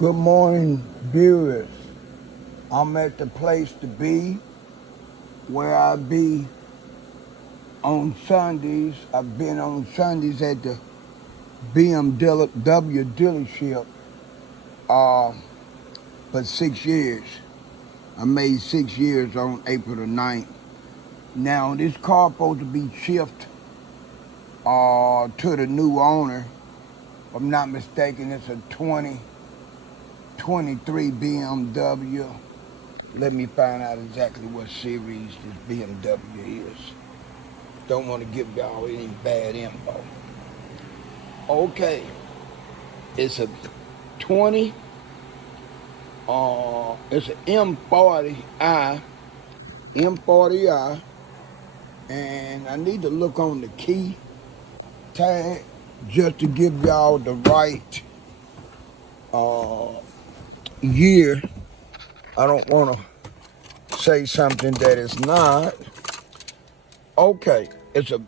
Good morning, viewers. I'm at the place to be where I be on Sundays. I've been on Sundays at the BMW dealership for 6 years. I made 6 years on April the 9th. Now, this car supposed to be shipped to the new owner. If I'm not mistaken, it's a 2023 BMW. Let me find out exactly what series this BMW is. Don't want to give y'all any bad info. Okay, it's a 20, it's an M40i, and I need to look on the key tag just to give y'all the right year. I don't want to say something that is not. Okay, it's a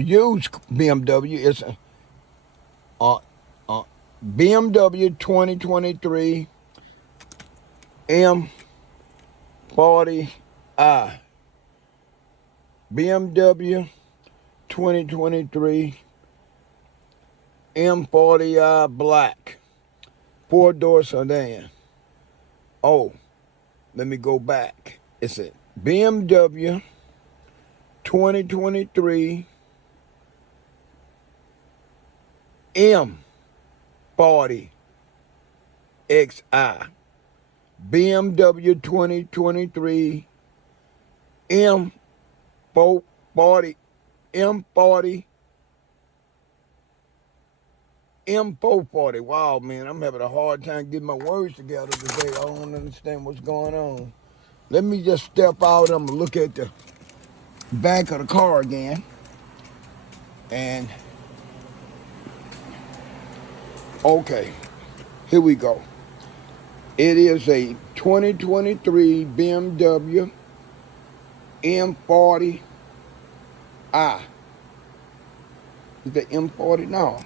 used BMW. It's a BMW 2023 M40i. BMW 2023 M40i black. 4-door sedan. Oh, let me go back. It's a BMW 2023 M40xi. BMW 2023 M440 M440. Wow, man, I'm having a hard time getting my words together today. I don't understand what's going on. Let me just step out. I'm gonna look at the back of the car again. And okay, here we go. It is a 2023 BMW M40i. Is the M40? No.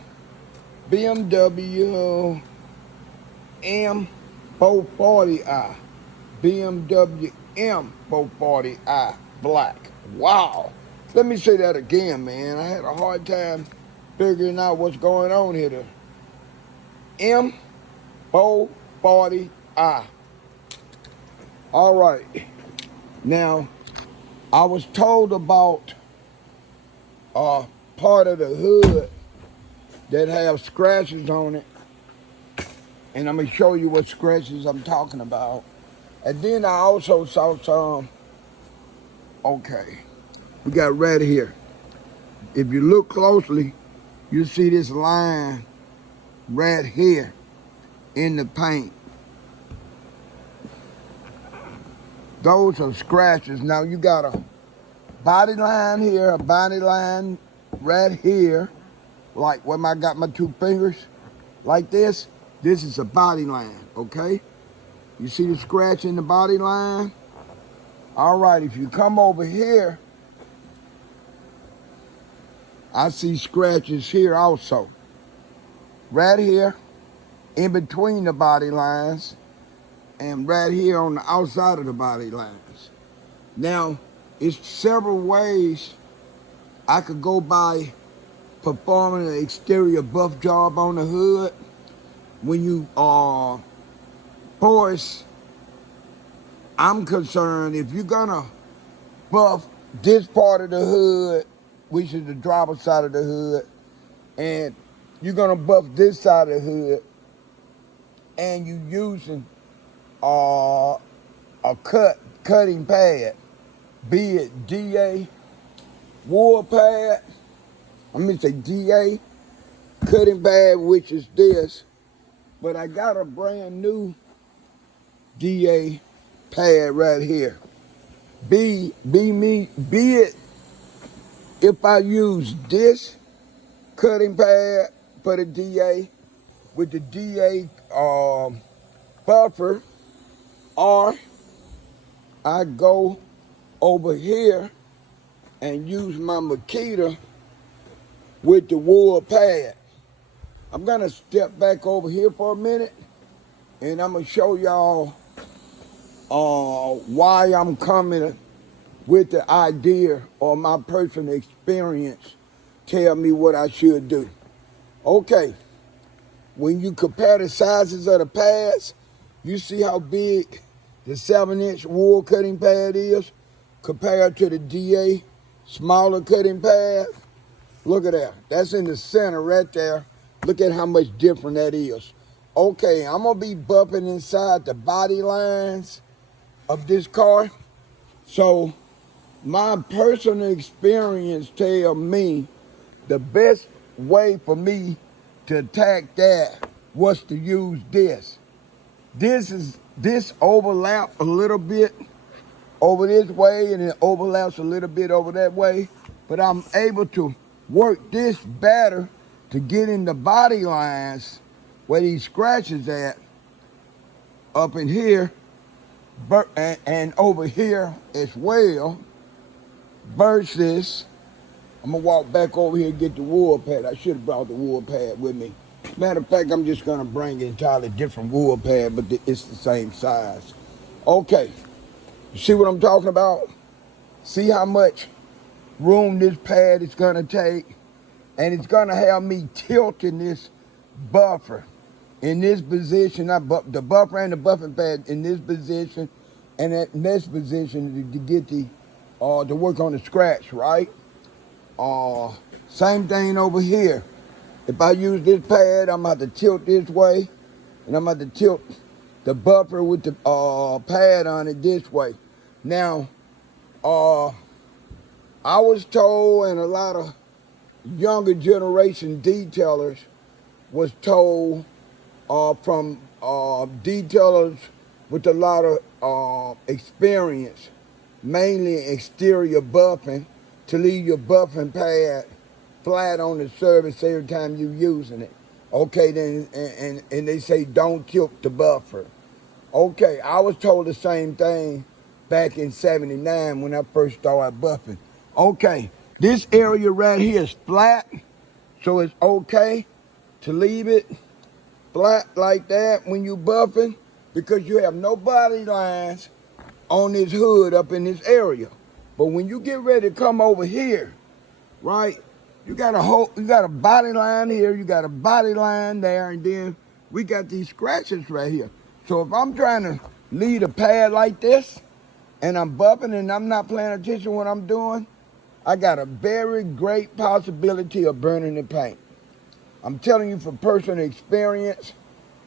BMW M440i. BMW M440i black. Wow. Let me say that again, man. I had a hard time figuring out what's going on here. The M440i. All right. Now, I was told about part of the hood that have scratches on it. And I'm going to show you what scratches I'm talking about. And then I also saw some, okay, we got right here. If you look closely, you see this line right here in the paint. Those are scratches. Now you got a body line here, a body line right here, like when I got my two fingers, like this. This is a body line, okay? You see the scratch in the body line? All right, if you come over here, I see scratches here also. Right here, in between the body lines, and right here on the outside of the body lines. Now, it's several ways I could go by performing an exterior buff job on the hood. When you force, I'm concerned if you're gonna buff this part of the hood, which is the driver's side of the hood, and you're gonna buff this side of the hood, and you using a cutting pad, be it DA wool pad, I'm gonna say DA cutting pad, which is this, but I got a brand new DA pad right here. Be it if I use this cutting pad for the DA with the DA buffer, or I go over here and use my Makita with the wool pad. I'm gonna step back over here for a minute and I'm gonna show y'all why I'm coming with the idea or my personal experience tell me what I should do. Okay, when you compare the sizes of the pads, you see how big the 7-inch wool cutting pad is compared to the DA smaller cutting pad. Look at that. That's in the center right there. Look at how much different that is. Okay, I'm gonna be bumping inside the body lines of this car. So my personal experience tell me the best way for me to attack that was to use this. This overlaps a little bit over this way and it overlaps a little bit over that way, but I'm able to work this better to get in the body lines where these scratches at up in here and over here as well, versus I'm gonna walk back over here and get the wool pad. I should have brought the wool pad with me. Matter of fact, I'm just gonna bring an entirely different wool pad, but it's the same size. Okay, you see what I'm talking about? See how much room this pad is gonna take? And it's gonna have me tilting this buffer in this position, the buffer and the buffing pad in this position, and that next position to get the, to work on the scratch, right? Same thing over here. If I use this pad, I'm about to tilt this way, and I'm about to tilt the buffer with the pad on it this way. Now, I was told, and a lot of younger generation detailers was told from detailers with a lot of experience, mainly exterior buffing, to leave your buffing pad flat on the surface every time you're using it. Okay, then, and they say don't tilt the buffer. Okay, I was told the same thing back in '79 when I first started buffing. Okay, this area right here is flat, so it's okay to leave it flat like that when you buffing, because you have no body lines on this hood up in this area. But when you get ready to come over here, right, you got a body line here, you got a body line there, and then we got these scratches right here. So if I'm trying to lead a pad like this, and I'm buffing and I'm not paying attention to what I'm doing, I got a very great possibility of burning the paint. I'm telling you from personal experience,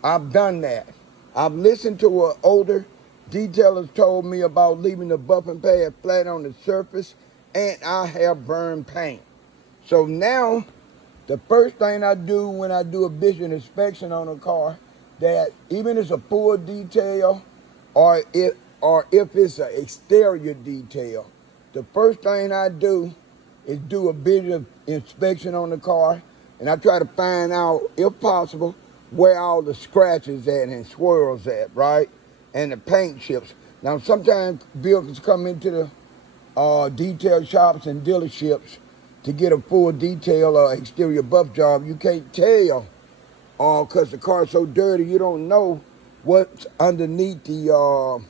I've done that. I've listened to what older detailers told me about leaving the buffing pad flat on the surface, and I have burned paint. So now, the first thing I do when I do a visual inspection on a car, that even if it's a full detail or if it's an exterior detail, the first thing I do is do a visual inspection on the car, and I try to find out, if possible, where all the scratches at and swirls at, right? And the paint chips. Now, sometimes vehicles come into the detail shops and dealerships to get a full detail or exterior buff job. You can't tell because the car's so dirty, you don't know what's underneath the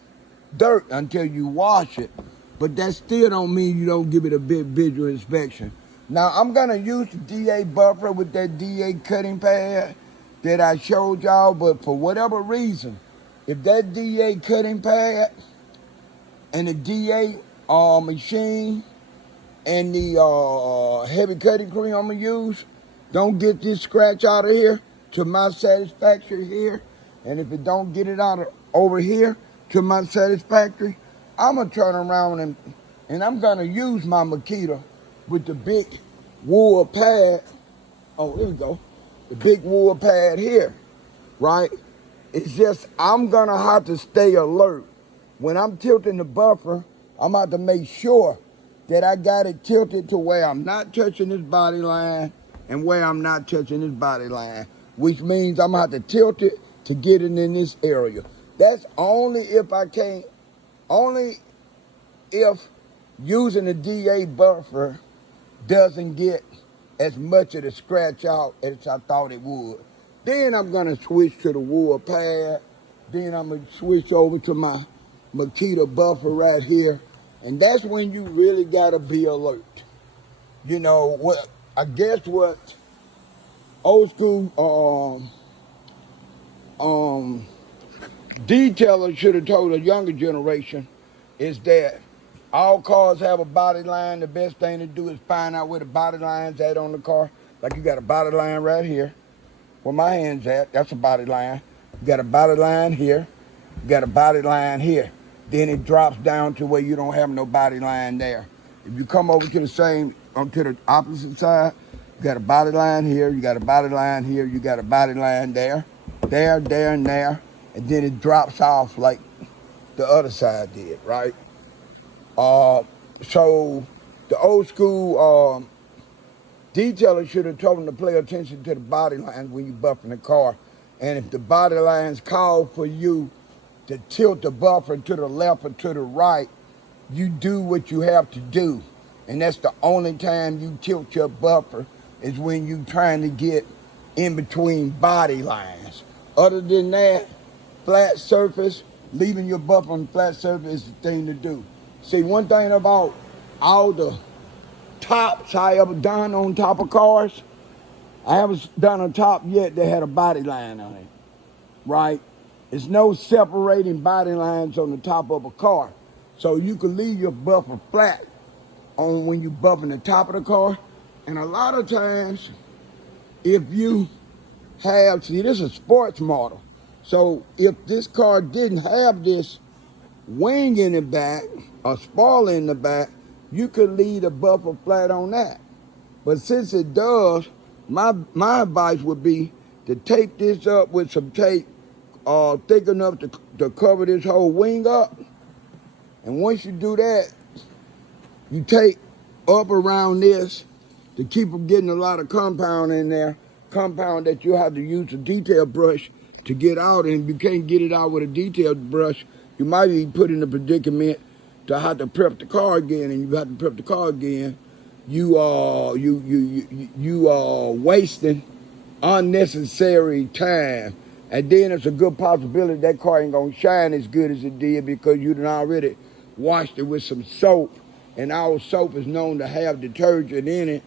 dirt until you wash it. But that still don't mean you don't give it a big visual inspection. Now, I'm gonna use the DA buffer with that DA cutting pad that I showed y'all, but for whatever reason, if that DA cutting pad and the DA machine and the heavy cutting cream I'm gonna use don't get this scratch out of here to my satisfaction here, and if it don't get it out of over here to my satisfactory, I'm gonna turn around and I'm gonna use my Makita with the big wool pad. Oh, here we go. The big wool pad here, right? It's just I'm gonna have to stay alert. When I'm tilting the buffer, I'm going to make sure that I got it tilted to where I'm not touching this body line and where I'm not touching this body line, which means I'm going to have to tilt it to get it in this area. That's only if I can't, only if using the DA buffer doesn't get as much of the scratch out as I thought it would. Then I'm gonna switch to the wool pad Then I'm gonna switch over to my Makita buffer right here. And that's when you really gotta be alert. You know what? I guess what old school detailer should have told a younger generation is that all cars have a body line. The best thing to do is find out where the body line's at on the car. Like you got a body line right here, where my hand's at. That's a body line. You got a body line here. You got a body line here. Then it drops down to where you don't have no body line there. If you come over to the same, to the opposite side, you got a body line here, you got a body line here, you got a body line there, and there, and then it drops off like the other side did, right? Uh, so the old school detailer should have told them to pay attention to the body lines when you buffing the car. And if the body lines call for you to tilt the buffer to the left or to the right, you do what you have to do. And that's the only time you tilt your buffer is when you trying to get in between body lines. Other than that, flat surface, leaving your buffer on flat surface is the thing to do. See, one thing about all the tops I ever done on top of cars, I haven't done a top yet that had a body line on it, right? There's no separating body lines on the top of a car. So you can leave your buffer flat on when you buffing the top of the car. And a lot of times, if you have, see, this is a sports model. So if this car didn't have this wing in the back, or spoiler in the back, you could leave the buffer flat on that. But since it does, my advice would be to tape this up with some tape thick enough to cover this whole wing up. And once you do that, you tape up around this to keep from getting a lot of compound in there, compound that you have to use a detail brush to get out. And if you can't get it out with a detail brush, you might be put in a predicament to have to prep the car again. And you have to prep the car again, you are wasting unnecessary time. And then it's a good possibility that car ain't gonna shine as good as it did because you done already washed it with some soap. And our soap is known to have detergent in it.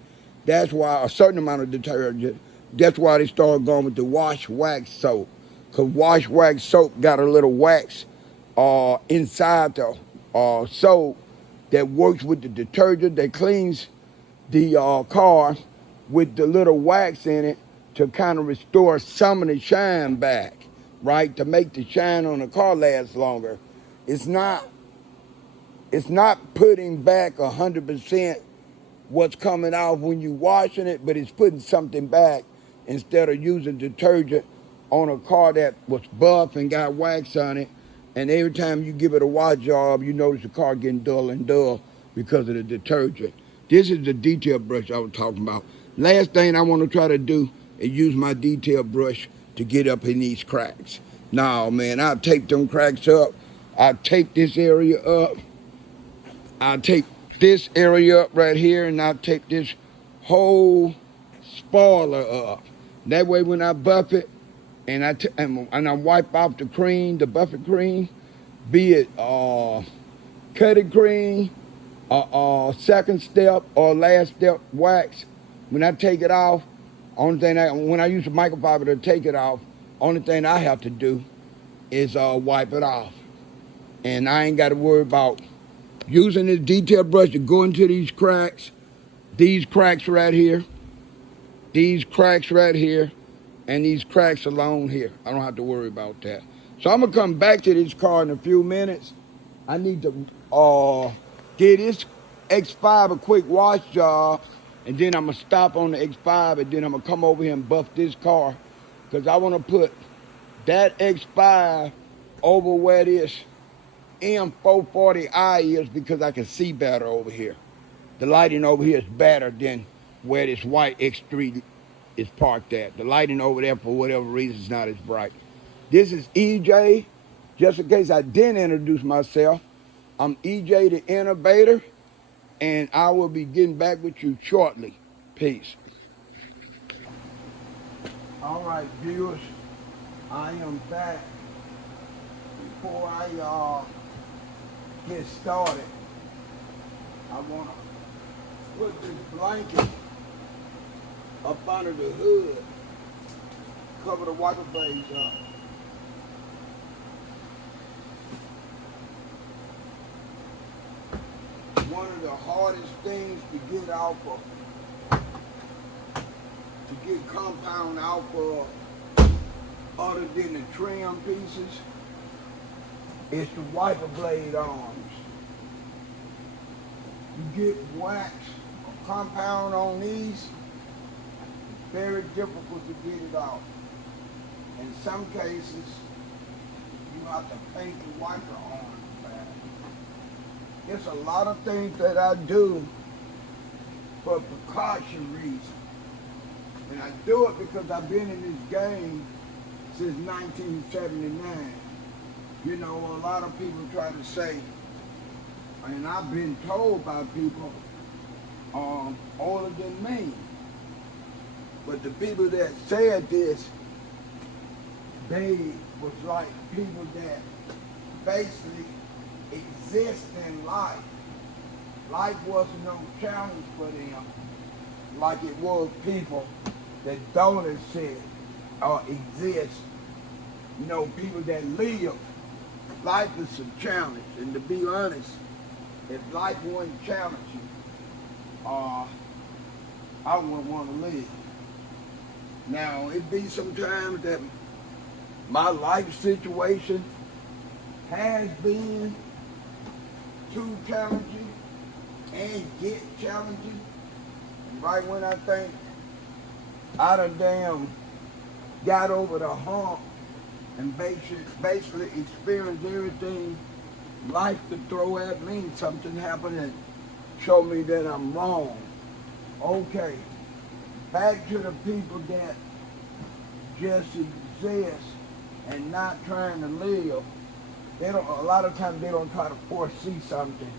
That's why a certain amount of detergent. That's why they started going with the wash wax soap. Cause wash wax soap got a little wax inside the soap that works with the detergent that cleans the car with the little wax in it to kind of restore some of the shine back, right? To make the shine on the car last longer. It's not putting back 100% what's coming off when you washing it, but it's putting something back instead of using detergent on a car that was buff and got wax on it. And every time you give it a wash job, you notice the car getting dull and dull because of the detergent. This is the detail brush I was talking about. Last thing I want to try to do is use my detail brush to get up in these cracks. Now, man, I'll tape them cracks up. I'll tape this area up. I'll tape this area up right here, and I'll tape this whole spoiler up. That way when I buff it, and I wipe off the cream, the buffet cream, be it cutting cream, second step or last step wax. When I take it off, when I use a microfiber to take it off, only thing I have to do is wipe it off. And I ain't got to worry about using this detail brush to go into these cracks right here, these cracks right here, and these cracks along here. I don't have to worry about that. So I'm gonna come back to this car in a few minutes. I need to give this X5 a quick wash job, and then I'm gonna stop on the X5, and then I'm gonna come over here and buff this car, because I wanna put that X5 over where this M440i is, because I can see better over here. The lighting over here is better than where this white X3 is parked at. The lighting over there, for whatever reason, is not as bright. This is EJ. Just in case I didn't introduce myself, I'm EJ the Innovator, and I will be getting back with you shortly. Peace. All right, viewers, I am back before I get started, I want to put this blanket up under the hood, cover the wiper blades up. One of the hardest things to get out of, to get compound out of, other than the trim pieces, is the wiper blade arms. You get wax or compound on these, very difficult to get it out. In some cases, you have to paint the wiper arms back. There's a lot of things that I do for precaution reasons. And I do it because I've been in this game since 1979. You know, a lot of people try to say, and I've been told by people older than me, but the people that said this, they was like people that basically exist in life. Life wasn't no challenge for them, like it was people that don't exist or exist. You know, people that live. Life is a challenge, and to be honest, if life wasn't challenging, I wouldn't want to live. Now, it be sometimes that my life situation has been too challenging and get challenging. And right when I think I done damn got over the hump and basically experienced everything life could throw at me, something happened and showed me that I'm wrong. Okay, back to the people that just exist and not trying to live. They don't. A lot of times they don't try to foresee something.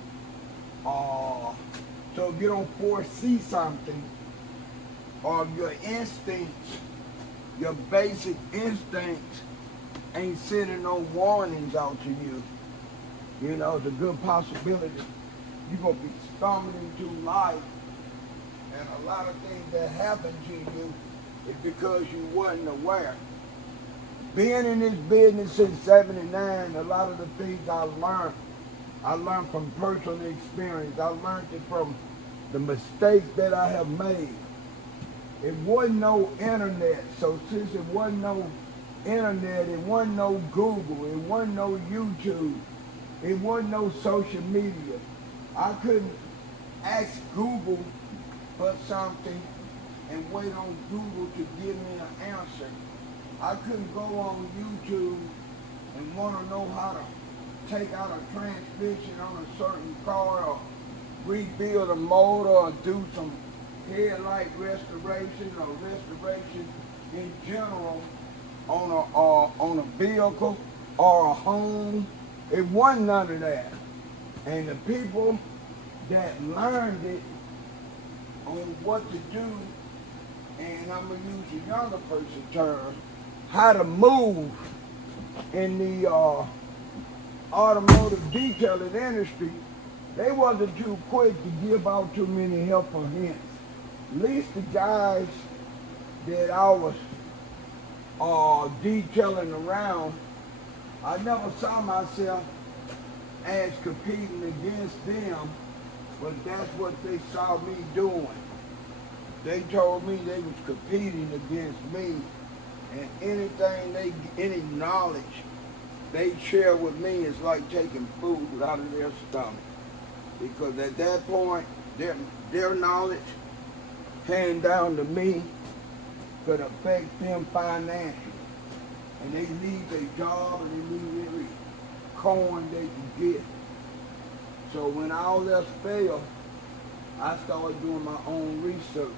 So if you don't foresee something, or your instincts, your basic instincts, ain't sending no warnings out to you, you know, the good possibility you're gonna be stumbling through life, and a lot of things that happen to you is because you wasn't aware. Being in this business since '79, a lot of the things I learned from personal experience. I learned it from the mistakes that I have made. It wasn't no internet, so since it wasn't no internet, it wasn't no Google, it wasn't no YouTube, it wasn't no social media. I couldn't ask Google for something and wait on Google to give me an answer. I couldn't go on YouTube and want to know how to take out a transmission on a certain car or rebuild a motor or do some headlight restoration or restoration in general on a vehicle or a home. It wasn't none of that. And the people that learned it on what to do, and I'm going to use a younger person term, how to move in the automotive detailing industry, they wasn't too quick to give out too many helpful hints. At least the guys that I was detailing around, I never saw myself as competing against them, but that's what they saw me doing. They told me they was competing against me, and any knowledge they share with me is like taking food out of their stomach. Because at that point, their knowledge handed down to me could affect them financially. And they leave their job and they leave every coin they can get. So when all else failed, I started doing my own research.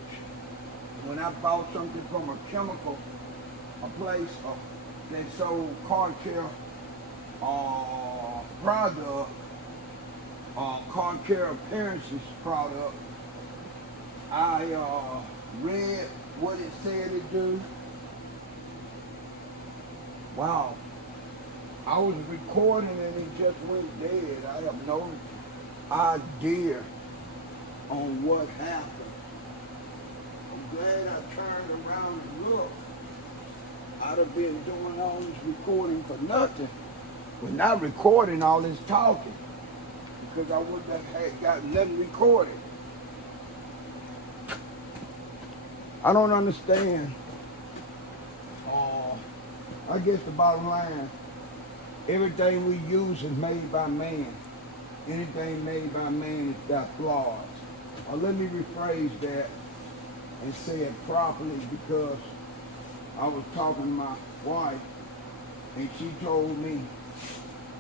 When I bought something from a chemical, a place that sold car care product, car care appearances product, I read what it said to do. Wow. I was recording and it just went dead. I have no idea on what happened. I'm glad I turned around and looked. I'd have been doing all this recording for nothing. But not recording all this talking. Because I wouldn't have had got nothing recorded. I don't understand. I guess the bottom line, everything we use is made by man. Anything made by man has got flaws. Let me rephrase that and say it properly, because I was talking to my wife and she told me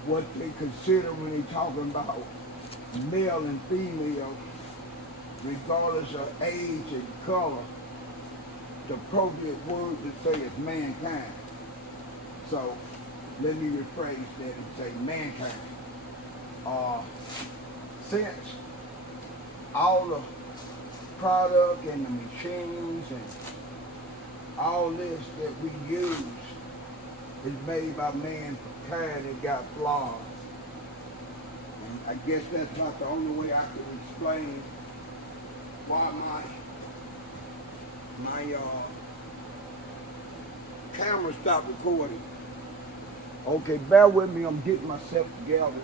what they consider when they talking about male and female, regardless of age and color. The appropriate word to say is mankind. So let me rephrase that and say mankind. Since all the product and the machines and all this that we use is made by mankind and got flaws. And I guess that's not the only way I can explain why my camera stopped recording. Okay, bear with me, I'm getting myself together.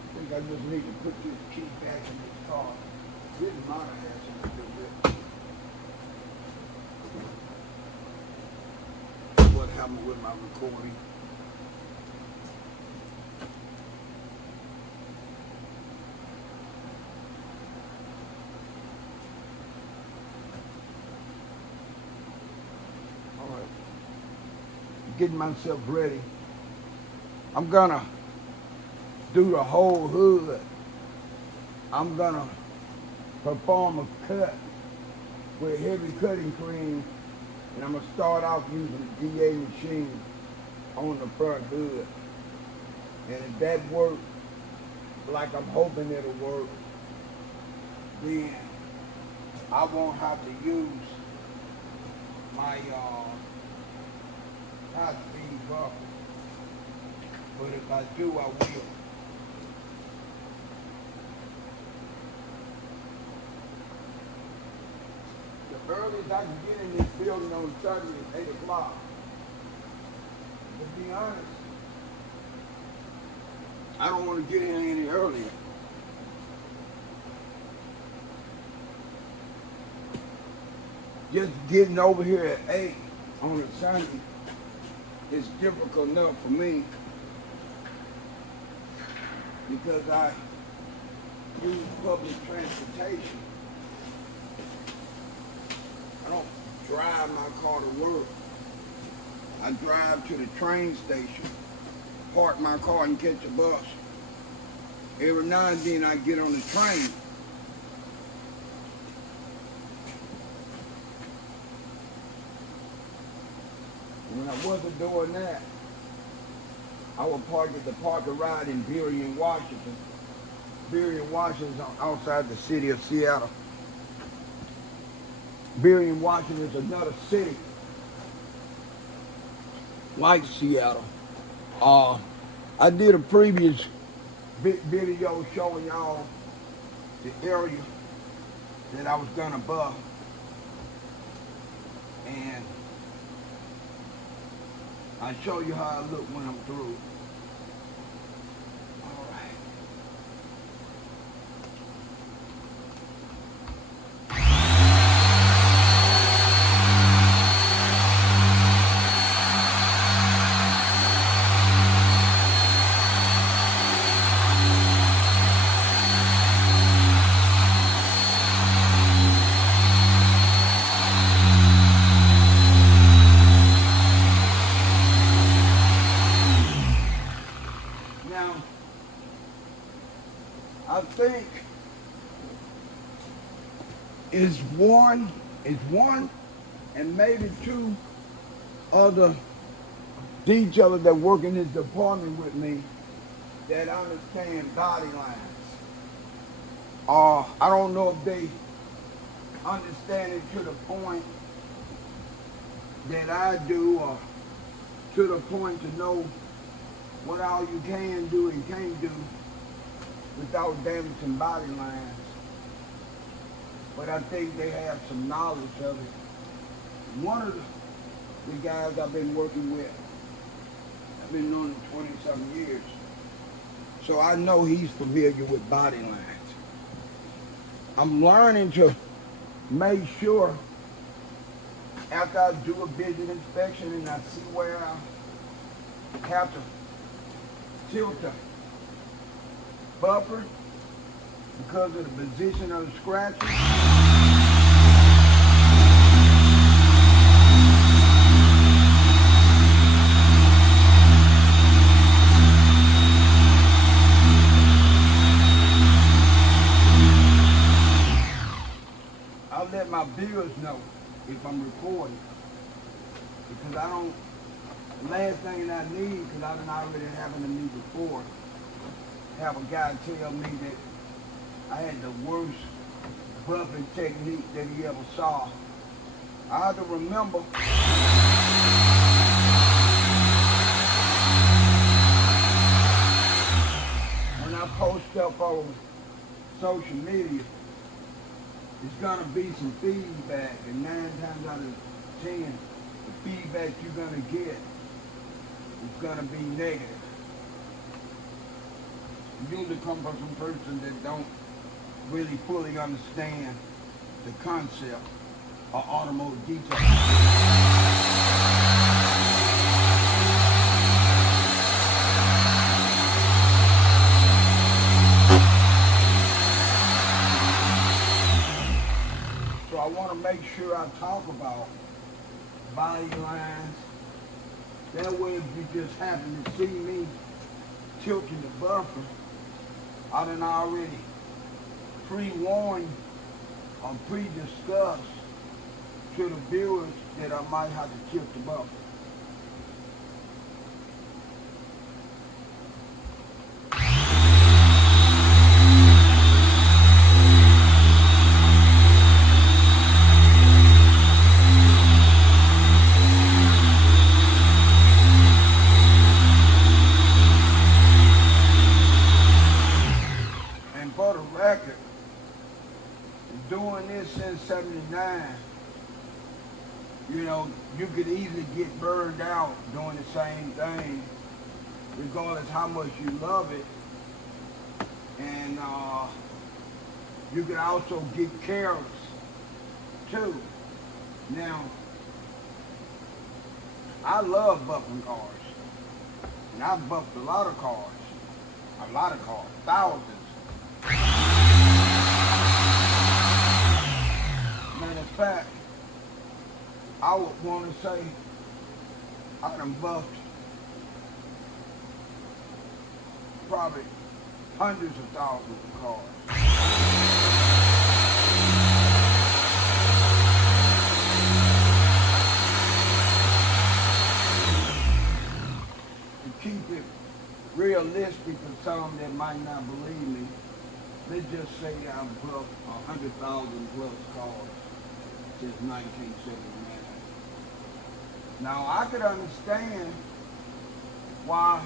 I think I just need to put this key back in this car. Didn't matter has something to do with what happened with my recording. Getting myself ready. I'm gonna do the whole hood. I'm gonna perform a cut with heavy cutting cream, and I'm gonna start off using the DA machine on the front hood. And if that works like I'm hoping it'll work, then I won't have to use my high-speed buffer. But if I do, I will. The earliest I can get in this building on Sunday is 8 o'clock. To be honest, I don't want to get in any earlier. Just getting over here at 8 on a Sunday is difficult enough for me, because I use public transportation. I don't drive my car to work. I drive to the train station, park my car and catch a bus. Every now and then I get on the train. When I wasn't doing that, I would park at the parking ride in Burien, Washington. Burien, Washington is outside the city of Seattle. Burien, Washington is another city like Seattle. I did a previous video showing y'all the area that I was gonna buff, and I'll show you how I look when I'm through. All right. I think it's one and maybe two other detailers that work in this department with me that understand body lines. I don't know if they understand it to the point that I do, or to the point to know what all you can do and can't do without damaging body lines. But I think they have some knowledge of it. One of the guys I've been working with, I've been known him 20-something years, so I know he's familiar with body lines. I'm learning to make sure after I do a visual inspection and I see where I have to tilt the buffer because of the position of the scratches. I'll let my viewers know if I'm recording, because I don't, the last thing I need, because I done already happened to me before, have a guy tell me that I had the worst buffing technique that he ever saw. I have to remember when I post stuff on social media, it's gonna be some feedback, and 9 times out of 10, the feedback you're gonna get is gonna be negative. It usually comes from some person that don't really fully understand the concept of automotive detail. So I want to make sure I talk about body lines. That way, if you just happen to see me tilting the buffer, I done already pre-warned or pre-discussed to the viewers that I might have to tilt the buffer. For the record, doing this since '79, you know, you could easily get burned out doing the same thing, regardless how much you love it. And you could also get careless too. Now, I love buffing cars, and I've buffed a lot of cars, thousands. Matter of fact, I would want to say I done buffed probably hundreds of thousands of cars. To keep it realistic for some that might not believe me, let's just say I've buffed 100,000 plus cars since 1979. Now I could understand why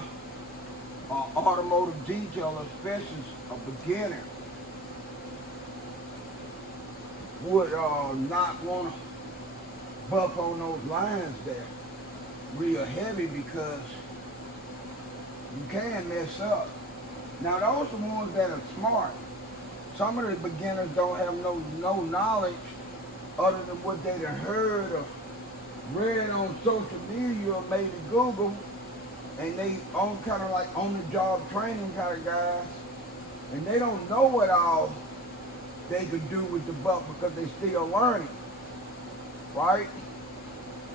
an automotive detailer, especially a beginner, would not want to buff on those lines there real heavy, because you can mess up. Now those are the ones that are smart. Some of the beginners don't have no knowledge other than what they done heard or read on social media or maybe Google, and they own kind of like on-the-job training kind of guys, and they don't know what all they could do with the buff because they still learning, right?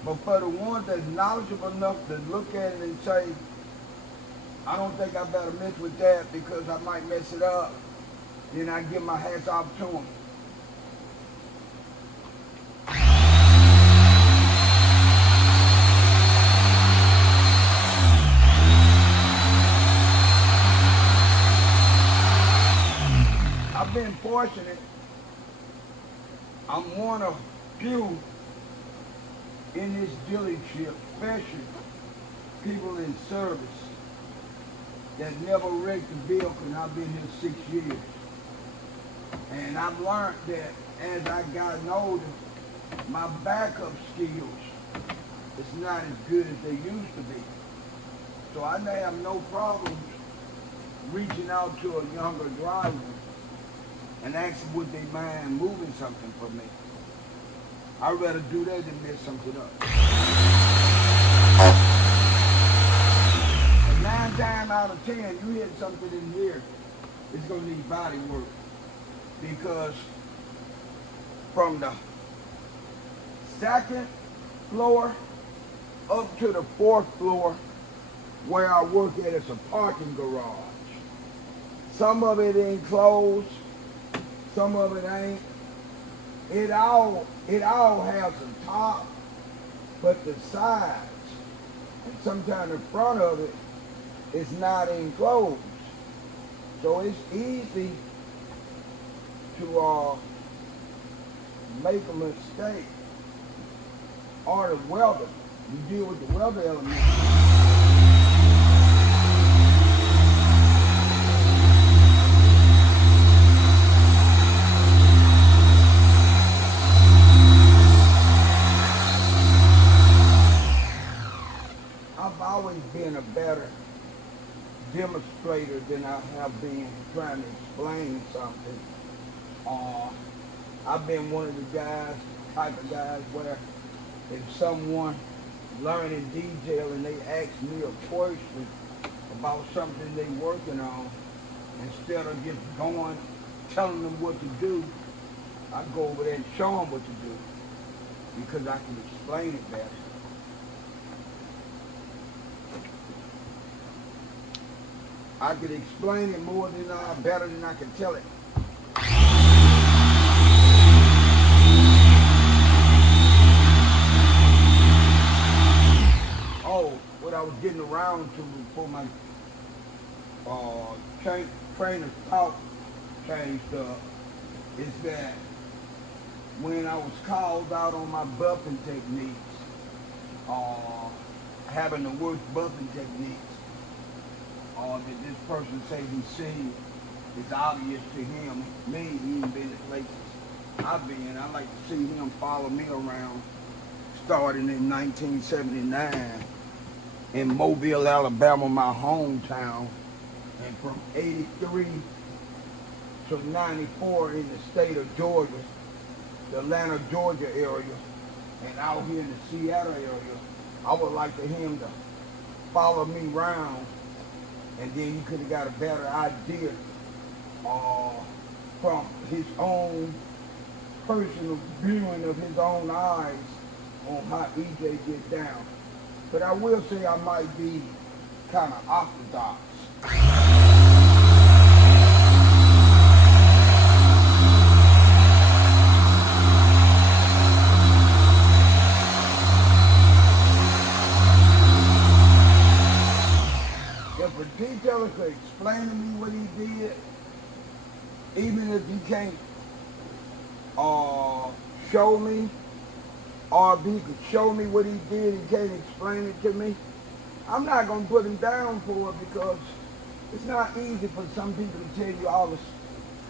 But for the ones that's knowledgeable enough to look at it and say, I don't think I better mess with that because I might mess it up, then I give my hats off to them. I've been fortunate. I'm one of few in this dealership, especially people in service, that never wrecked a vehicle, and I've been here 6 years. And I've learned that as I gotten older, my backup skills is not as good as they used to be. So I have no problems reaching out to a younger driver and asking would they mind moving something for me. I'd rather do that than mess something up. And 9 times out of 10, you hit something in here, it's gonna need body work. Because from the 2nd floor up to the 4th floor where I work at, it's a parking garage. Some of it enclosed, some of it ain't. It all has a top, but the sides and sometimes the front of it is not enclosed. So it's easy to make a mistake. Or the welder, you deal with the welder element. I've always been a better demonstrator than I have been trying to explain something. I've been one of the type of guys where if someone learning detail and they ask me a question about something they working on, instead of just going, telling them what to do, I go over there and show them what to do because I can explain it better. I could explain it better than I can tell it. Oh, what I was getting around to before my train of thought changed up is that when I was called out on my buffing techniques, having the worst buffing techniques, that this person say he's seen, it's obvious to him. Me, he ain't been to places I've been. I like to see him follow me around, starting in 1979 in Mobile, Alabama, my hometown, and from 83 to 94 in the state of Georgia, the Atlanta, Georgia area, and out here in the Seattle area. I would like for him to follow me around, and then he could have got a better idea from his own personal viewing of his own eyes on how EJ get down. But I will say I might be kind of orthodox. If a detailer could explain to me what he did, even if he can't show me, or if he could show me what he did and can't explain it to me, I'm not going to put him down for it, because it's not easy for some people to tell you all the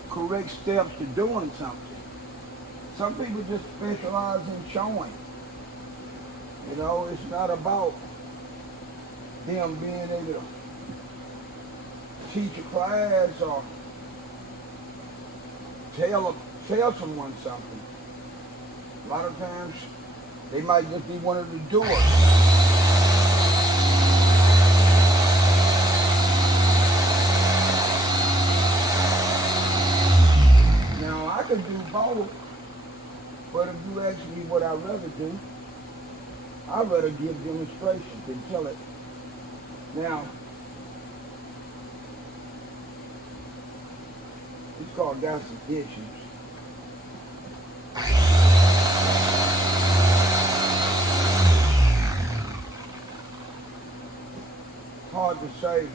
correct steps to doing something. Some people just specialize in showing. You know, it's not about them being able to teach a class or tell someone something. A lot of times they might just be one of the doers. Now I could do both, but if you ask me what I'd rather do, I'd rather give demonstrations than tell it. Now, it's called got some issues. Hard to say,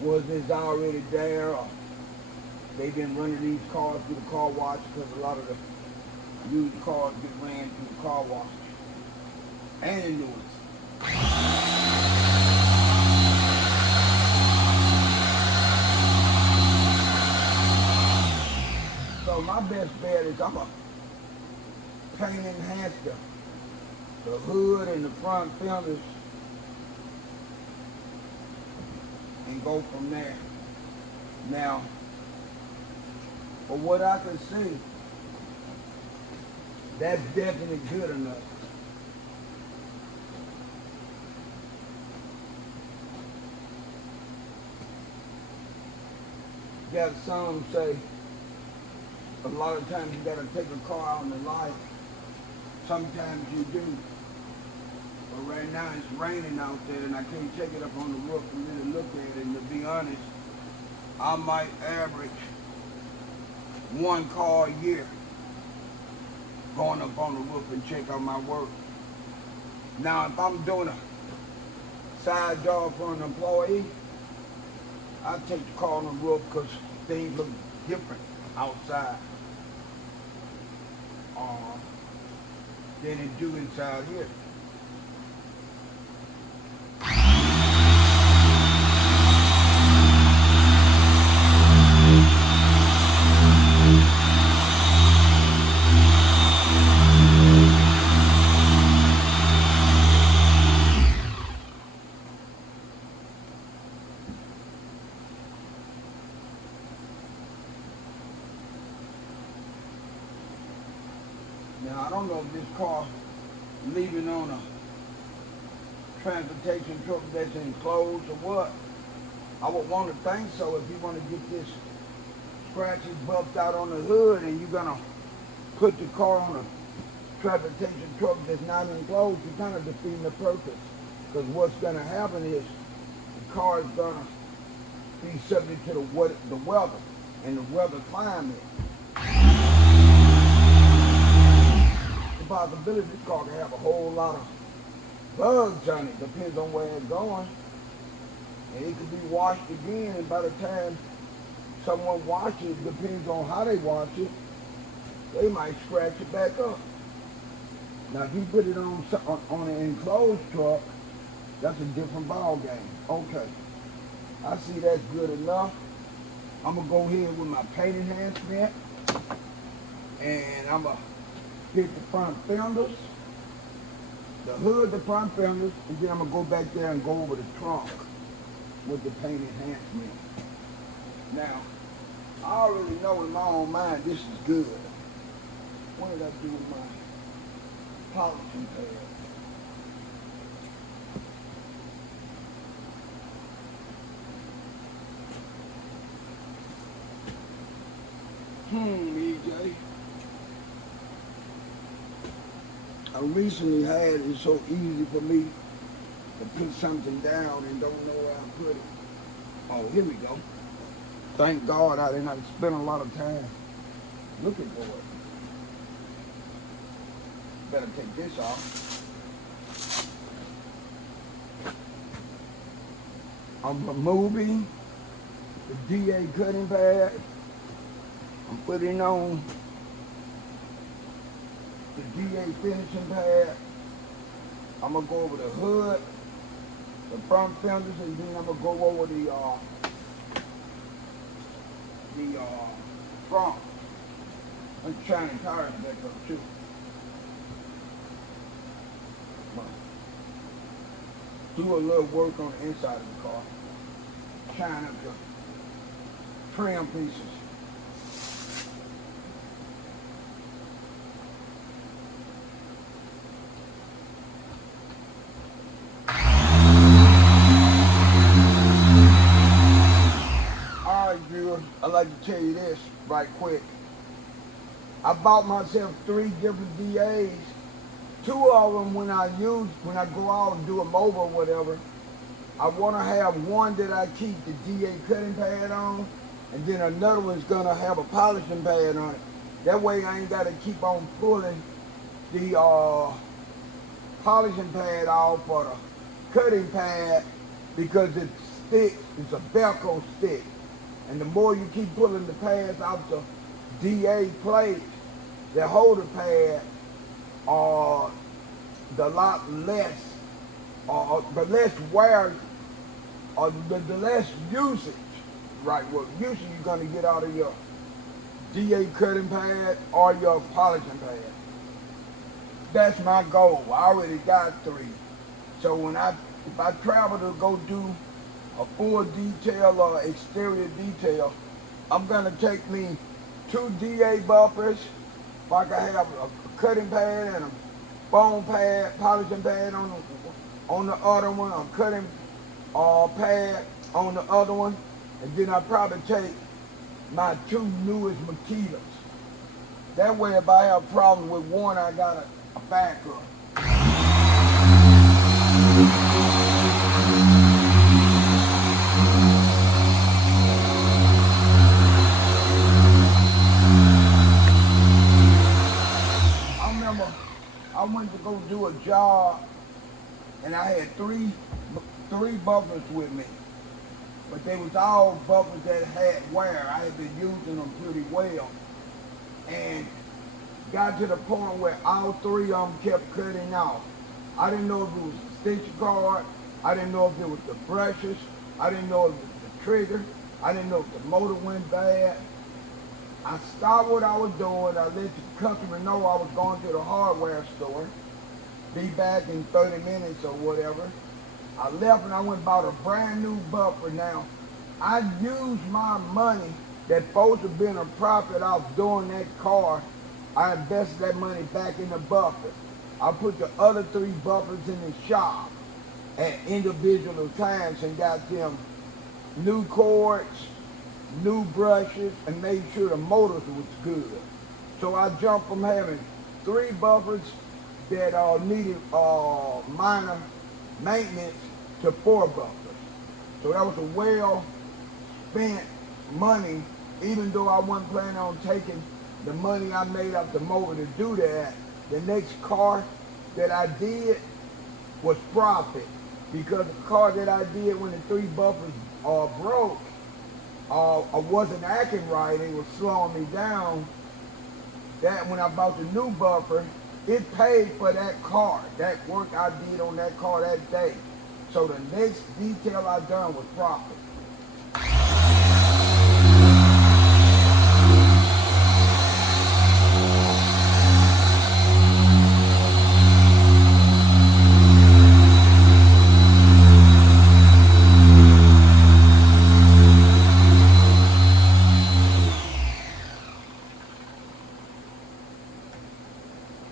was this already there, or They've been running these cars through the car wash because a lot of the used cars get ran through the car wash. And the new ones. So my best bet is I'm a paint enhance the hood and the front fenders and go from there. Now, for what I can see, that's definitely good enough. Got some say a lot of times you gotta take a car out in the light. Sometimes you do. But right now it's raining out there and I can't take it up on the roof and really look at it. And to be honest, I might average one car a year going up on the roof and check out my work. Now if I'm doing a side job for an employee, I take the car on the roof because things look different outside than it do inside here. Now I don't know if this car leaving on a transportation truck that's enclosed or what. I would want to think so if you want to get this scratches buffed out on the hood and you're gonna put the car on a transportation truck that's not enclosed, you're kind of defeating the purpose. Because what's gonna happen is the car is gonna be subject to the weather and the weather climate. Possibility this car can have a whole lot of bugs on it, depends on where it's going. And it could be washed again, and by the time someone washes it, depends on how they wash it, they might scratch it back up. Now if you put it on an enclosed truck, that's a different ball game. Okay, I see that's good enough. I'm gonna go ahead with my paint enhancement, and I'm gonna hit the front fenders, the hood, the front fenders, and then I'm gonna go back there and go over the trunk with the paint enhancement. Now, I already know in my own mind this is good. What did I do with my polishing pad? EJ. I recently had it so easy for me to put something down and don't know where I put it. Oh, here we go. Thank God I didn't have to spend a lot of time looking for it. Better take this off. I'm removing the DA cutting pad. I'm putting on the DA finishing pad. I'm gonna go over the hood, the front fenders, and then I'm gonna go over the front. I'm shining tires back up too. Do a little work on the inside of the car. Shine up the trim pieces. I'd like to tell you this right quick. I bought myself 3 different DAs. 2 of them when I go out and do them over or whatever, I want to have one that I keep the DA cutting pad on, and then another one's going to have a polishing pad on it. That way I ain't got to keep on pulling the polishing pad off or the cutting pad because it sticks. It's a Velcro stick. And the more you keep pulling the pads out the DA plate, the holder pad, the lot less, the less wear, or the less usage, right? What usage you're gonna get out of your DA cutting pad or your polishing pad. That's my goal. I already got 3. So if I travel to go do a full detail or exterior detail, I'm gonna take me 2 DA buffers. If I can have a cutting pad and a bone pad, polishing pad on the other one, a cutting pad on the other one, and then I'll probably take my 2 newest Makitas. That way, if I have a problem with one, I got a backup. I remember I went to go do a job, and I had three buffers with me. But they was all buffers that had wear. I had been using them pretty well. And got to the point where all 3 of them kept cutting off. I didn't know if it was the extension cord. I didn't know if it was the brushes. I didn't know if it was the trigger. I didn't know if the motor went bad. I stopped what I was doing. I let the customer know I was going to the hardware store. Be back in 30 minutes or whatever. I left and I went and bought a brand new buffer. Now, I used my money that supposed to have been a profit off doing that car. I invested that money back in the buffer. I put the other 3 buffers in the shop at individual times and got them new cords, new brushes, and made sure the motors was good. So I jumped from having 3 buffers that needed minor maintenance to 4 buffers. So that was a well spent money, even though I wasn't planning on taking the money I made off the motor to do that. The next car that I did was profit, because the car that I did when the 3 buffers broke or wasn't acting right, it was slowing me down. That when I bought the new buffer, it paid for that car, that work I did on that car that day. So the next detail I done was profit.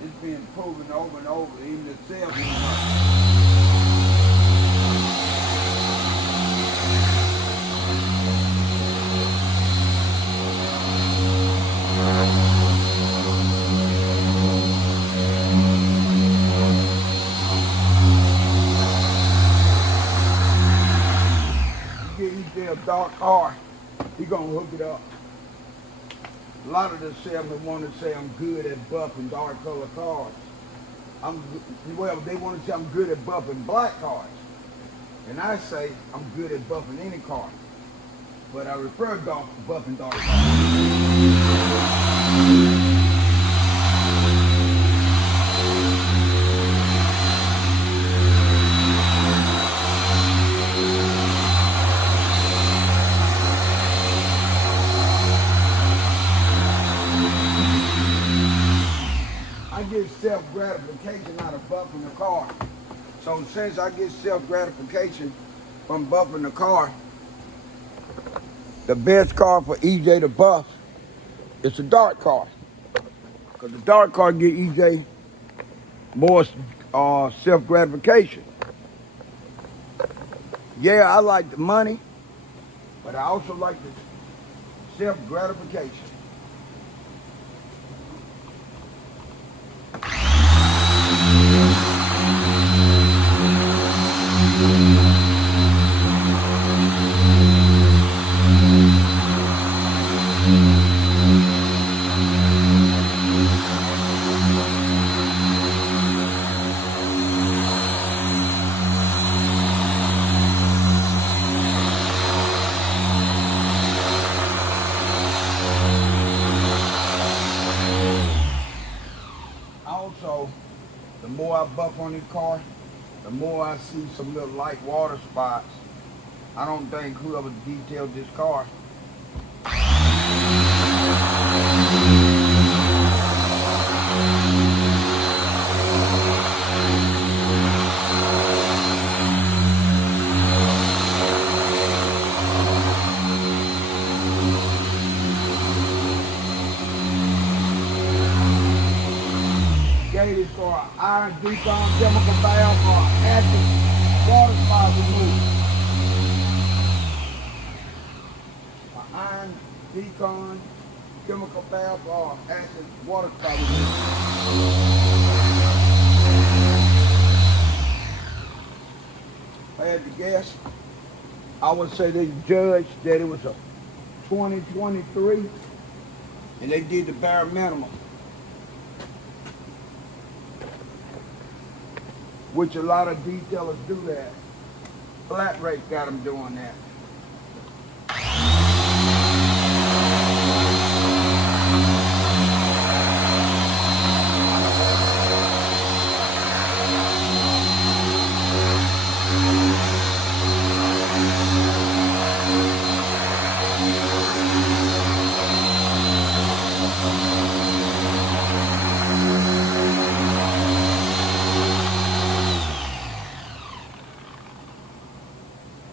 It's been proven over and over, even the salesman. A dark car, he gonna hook it up. A lot of the salesmen want to say I'm good at buffing dark color cars. They want to say I'm good at buffing black cars. And I say I'm good at buffing any car. But I refer to buffing dark cars. I get self-gratification out of buffing the car. So since I get self-gratification from buffing the car, the best car for EJ to buff is a dark car. Because the dark car get EJ more self-gratification. Yeah, I like the money, but I also like the self-gratification. I buff on this car, the more I see some little light water spots. I don't think whoever detailed this car gave this car an iron decon chemical valve or acid water spot removal. An iron decon chemical valve or acid water spot removal. If I had to guess, I would say they judged that it was a 2023 and they did the bare minimum, which a lot of detailers do that. Flat rate got them doing that.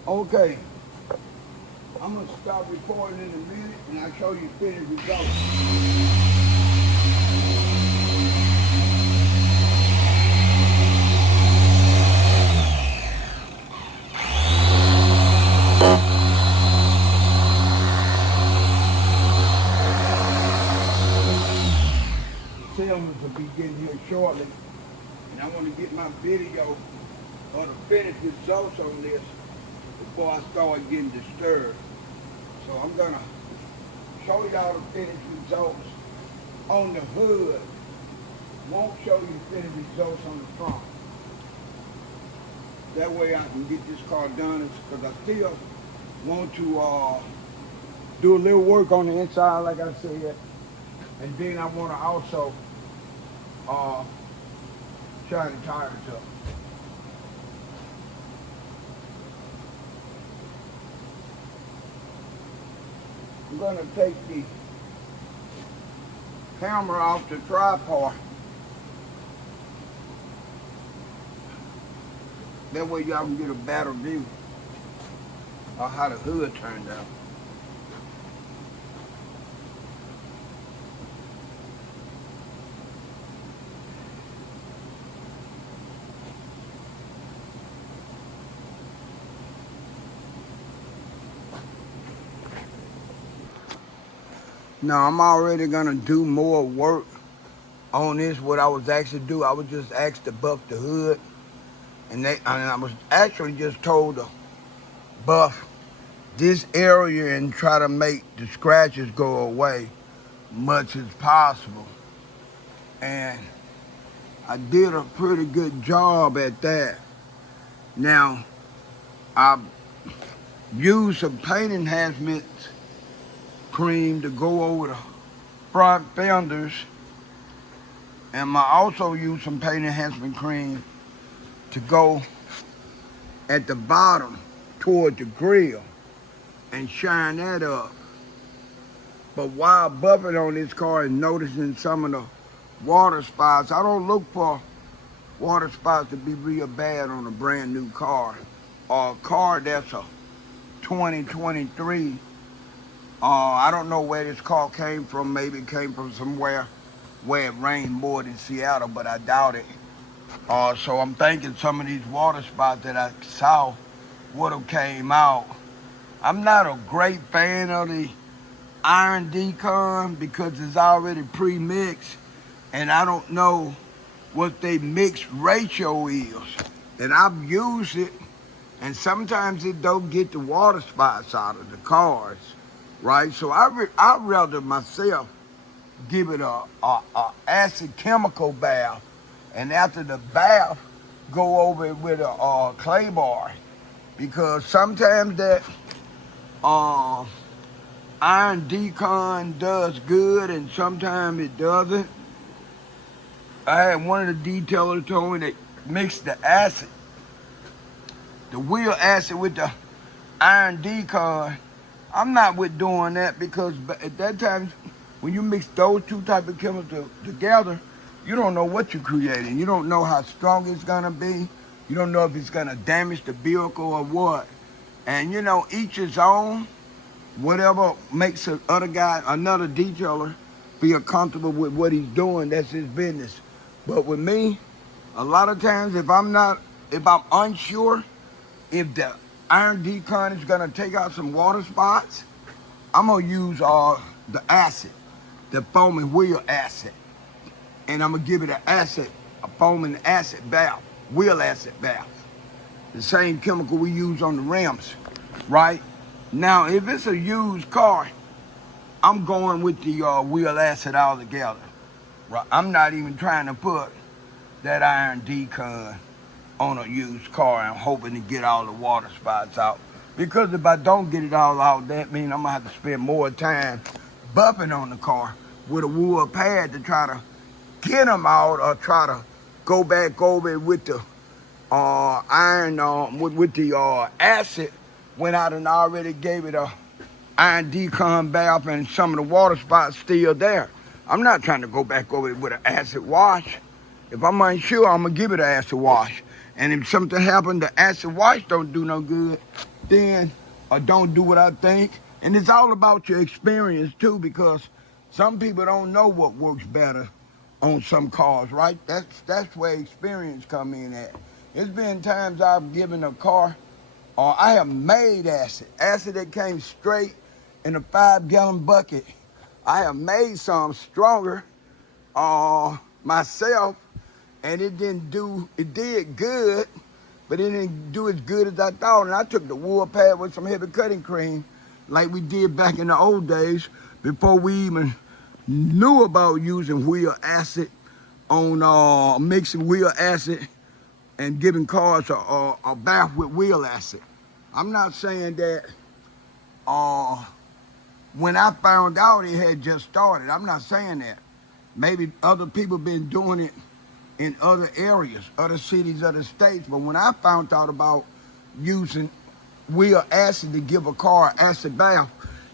Okay, I'm gonna stop recording in a minute and I'll show you finished results. The salesman will be getting here shortly, and I want to get my video of the finished results on this before I start getting disturbed. So I'm gonna show y'all the finished results on the hood. Won't show you the finished results on the front. That way I can get this car done, because I still want to do a little work on the inside, like I said, and then I want to also shine the tires up. I'm going to take the camera off the tripod. That way y'all can get a better view of how the hood turned out. Now I'm already gonna do more work on this. What I was actually do, I was just asked to buff the hood, and I was actually just told to buff this area and try to make the scratches go away much as possible. And I did a pretty good job at that. Now I used some paint enhancements cream to go over the front fenders, and I also used some paint enhancement cream to go at the bottom toward the grill and shine that up. But while buffing on this car and noticing some of the water spots, I don't look for water spots to be real bad on a brand new car or a car that's a 2023. I don't know where this car came from. Maybe it came from somewhere where it rained more than Seattle, but I doubt it. So I'm thinking some of these water spots that I saw would have came out. I'm not a great fan of the iron decon because it's already pre-mixed, and I don't know what the mixed ratio is. And I've used it, and sometimes it don't get the water spots out of the cars, right? So I'd rather myself give it a acid chemical bath, and after the bath, go over it with a clay bar, because sometimes that iron decon does good and sometimes it doesn't. I had one of the detailers told me they mixed the acid, the wheel acid with the iron decon. I'm not with doing that because at that time, when you mix those two type of chemicals together, you don't know what you're creating. You don't know how strong it's gonna be. You don't know if it's gonna damage the vehicle or what. And you know, each his own. Whatever makes another detailer, feel comfortable with what he's doing, that's his business. But with me, a lot of times if I'm unsure if the iron decon is gonna take out some water spots, I'm gonna use the acid, the foaming wheel acid. And I'm gonna give it a foaming acid bath, wheel acid bath. The same chemical we use on the rims, right? Now, if it's a used car, I'm going with the wheel acid altogether. Right? I'm not even trying to put that iron decon on a used car and hoping to get all the water spots out. Because if I don't get it all out, that means I'm gonna have to spend more time buffing on the car with a wood pad to try to get them out, or try to go back over it with the iron with the acid when I done already gave it a iron decon bath and some of the water spots still there. I'm not trying to go back over it with an acid wash. If I'm unsure, I'm gonna give it an acid wash. And if something happened, the acid wash don't do no good, then, or don't do what I think. And it's all about your experience too, because some people don't know what works better on some cars, right? That's where experience come in at. It's been times I've given a car, or I have made acid that came straight in a 5-gallon bucket. I have made some stronger myself, and it did good, but it didn't do as good as I thought. And I took the wood pad with some heavy cutting cream, like we did back in the old days, before we even knew about using wheel acid on mixing wheel acid and giving cars a bath with wheel acid. I'm not saying that when I found out it had just started. I'm not saying that. Maybe other people been doing it in other areas, other cities, other states. But when I found out about using wheel acid to give a car an acid bath,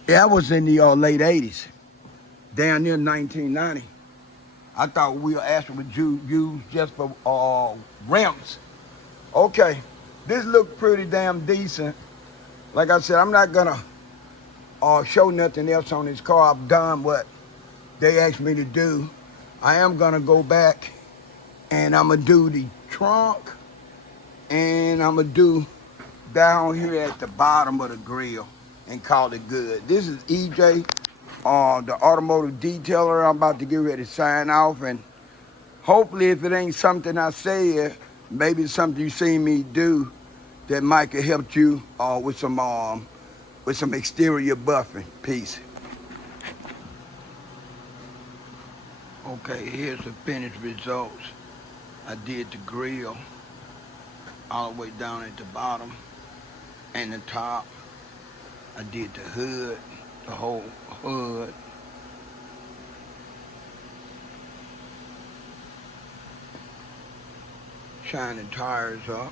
that was in the late 80s, down near 1990. I thought wheel acid was used just for rims. Okay, this looked pretty damn decent. Like I said, I'm not gonna show nothing else on this car. I've done what they asked me to do. I am gonna go back and I'm gonna do the trunk, and I'm gonna do down here at the bottom of the grill and call it good. This is EJ, the automotive detailer. I'm about to get ready to sign off, and hopefully if it ain't something I said, maybe it's something you seen me do that might could help you with some exterior buffing. Peace. Okay, here's the finished results. I did the grill all the way down at the bottom and the top. I did the hood, the whole hood. Shining tires up.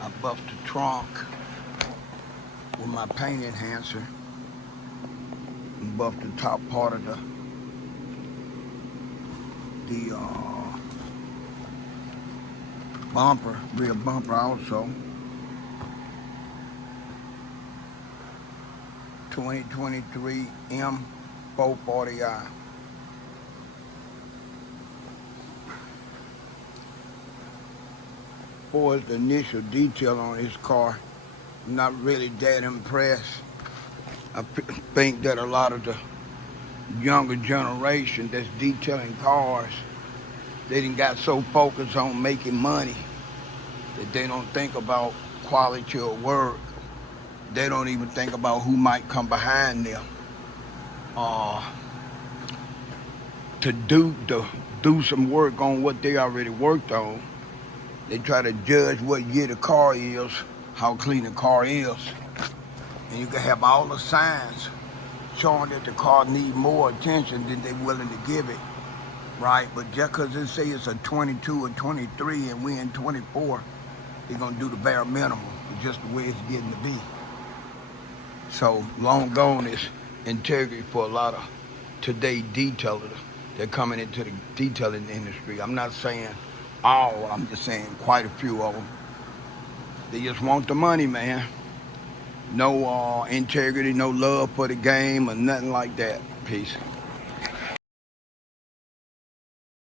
I buffed the trunk with my paint enhancer and buffed the top part of the bumper, rear bumper also. 2023 M440i. For the initial detail on this car, I'm not really that impressed. I think that a lot of the younger generation that's detailing cars, they done got so focused on making money that they don't think about quality of work. They don't even think about who might come behind them to do some work on what they already worked on. They try to judge what year the car is, how clean the car is. And you can have all the signs showing that the car need more attention than they're willing to give it, right? But just because they say it's a 22 or 23 and we're in 24, they're gonna do the bare minimum. It's just the way it's getting to be. So long gone is integrity for a lot of today detailers. They're coming into the detailing industry. I'm not saying all, I'm just saying quite a few of them. They just want the money, man. No integrity, no love for the game or nothing like that. Peace.